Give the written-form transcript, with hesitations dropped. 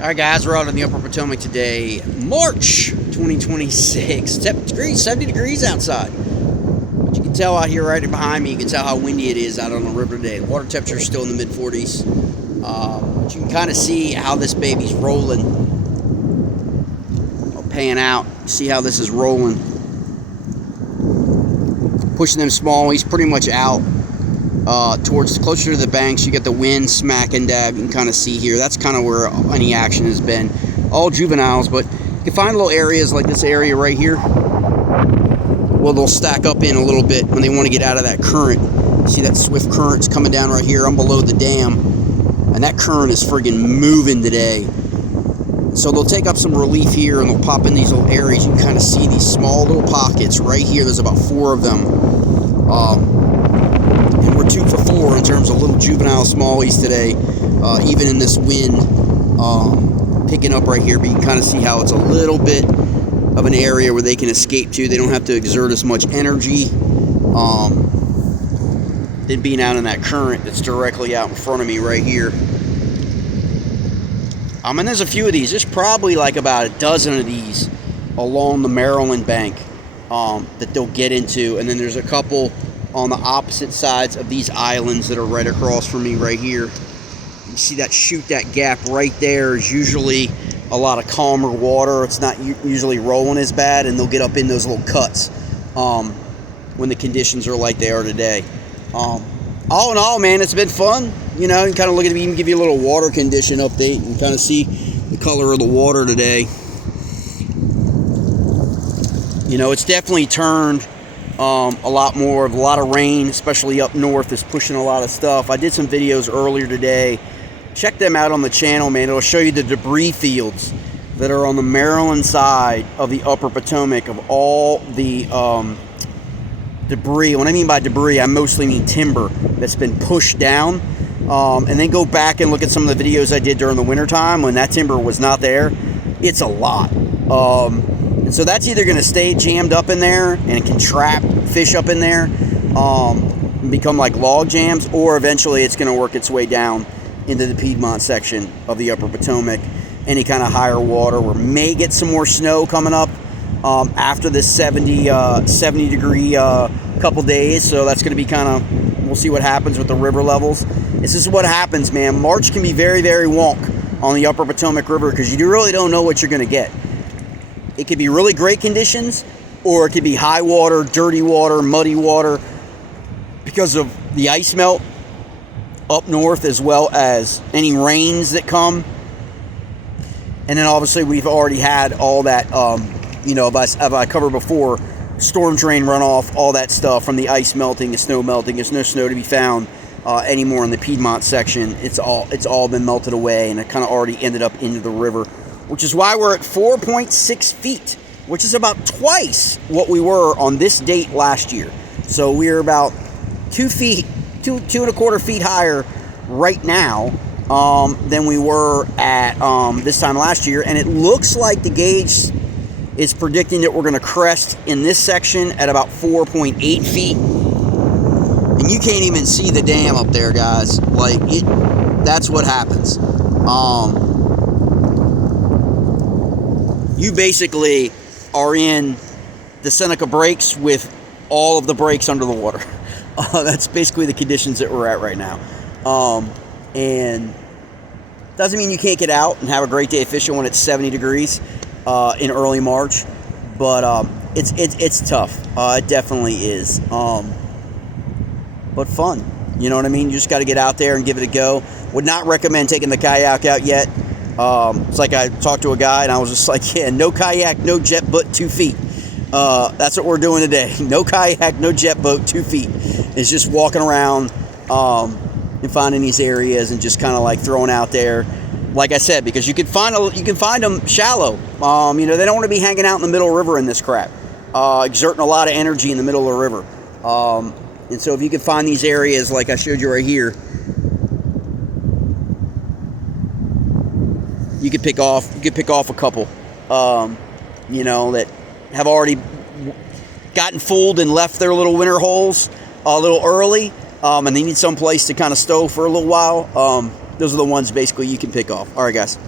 All right, guys, we're out in the Upper Potomac today, March 2026. 70 degrees outside. But you can tell out here right behind me, you can tell how windy it is out on the river today. Water temperature is still in the mid-40s. But you can kind of see how this baby's rolling. I'll pan out, see how this is rolling. Pushing them small, he's pretty much out. Towards closer to the banks, you get the wind smacking dab. You can kind of see here. That's kind of where any action has been. All juveniles, but you can find little areas like this area right here. Well, they'll stack up in a little bit when they want to get out of that current. See that swift current's coming down right here. I'm below the dam, and that current is friggin' moving today. So they'll take up some relief here, and they'll pop in these little areas. You can kind of see these small little pockets right here. There's about 4 of them. And we're 2 for 4 in terms of little juvenile smallies today, even in this wind picking up right here. But you can kind of see how it's a little bit of an area where they can escape to. They don't have to exert as much energy than being out in that current that's directly out in front of me right here. And there's a few of these. There's probably like about a dozen of these along the Maryland bank that they'll get into, and then there's a couple on the opposite sides of these islands that are right across from me right here. You see that gap right there is usually a lot of calmer water. It's not usually rolling as bad, and they'll get up in those little cuts when the conditions are like they are today. All in all, man, it's been fun. You know, and kind of look at it, even give you a little water condition update and kind of see the color of the water today. You know, it's definitely turned a lot of rain, especially up north, is pushing a lot of stuff. I did some videos earlier today. Check them out on the channel, man. It'll show you the debris fields that are on the Maryland side of the Upper Potomac, of all the debris. When I mean by debris, I mostly mean timber that's been pushed down. And then go back and look at some of the videos I did during the wintertime when that timber was not there. It's a lot. And so that's either going to stay jammed up in there and it can trap fish up in there and become like log jams, or eventually it's going to work its way down into the Piedmont section of the Upper Potomac. Any kind of higher water. We may get some more snow coming up after this 70 degree couple days, so that's going to be kind of, we'll see what happens with the river levels. This is what happens, man. March can be very, very wonk on the Upper Potomac River because you really don't know what you're going to get. It could be really great conditions, or it could be high water, dirty water, muddy water because of the ice melt up north, as well as any rains that come. And then obviously we've already had all that, you know, as I covered before, storm drain runoff, all that stuff from the ice melting, the snow melting. There's no snow to be found anymore in the Piedmont section. It's all been melted away, and it kind of already ended up into the river, which is why we're at 4.6 feet, which is about twice what we were on this date last year. So we're about 2 and a quarter feet higher right now than we were at this time last year. And it looks like the gauge is predicting that we're going to crest in this section at about 4.8 feet. And you can't even see the dam up there, guys. Like, that's what happens. You basically are in the Seneca breaks with all of the breaks under the water. That's basically the conditions that we're at right now. And doesn't mean you can't get out and have a great day of fishing when it's 70 degrees in early March, but it's tough. It definitely is. But fun. You know what I mean? You just got to get out there and give it a go. Would not recommend taking the kayak out yet. It's like I talked to a guy and I was just like, yeah, no kayak, no jet boat, 2 feet. That's what we're doing today. No kayak, no jet boat, 2 feet. It's just walking around and finding these areas and just kind of like throwing out there. Like I said, because you can find them shallow. You know, they don't want to be hanging out in the middle of the river in this crap, exerting a lot of energy in the middle of the river. And so if you can find these areas like I showed you right here, you could pick off a couple, you know, that have already gotten fooled and left their little winter holes a little early, and they need some place to kind of stow for a little while. Those are the ones basically you can pick off. All right, guys.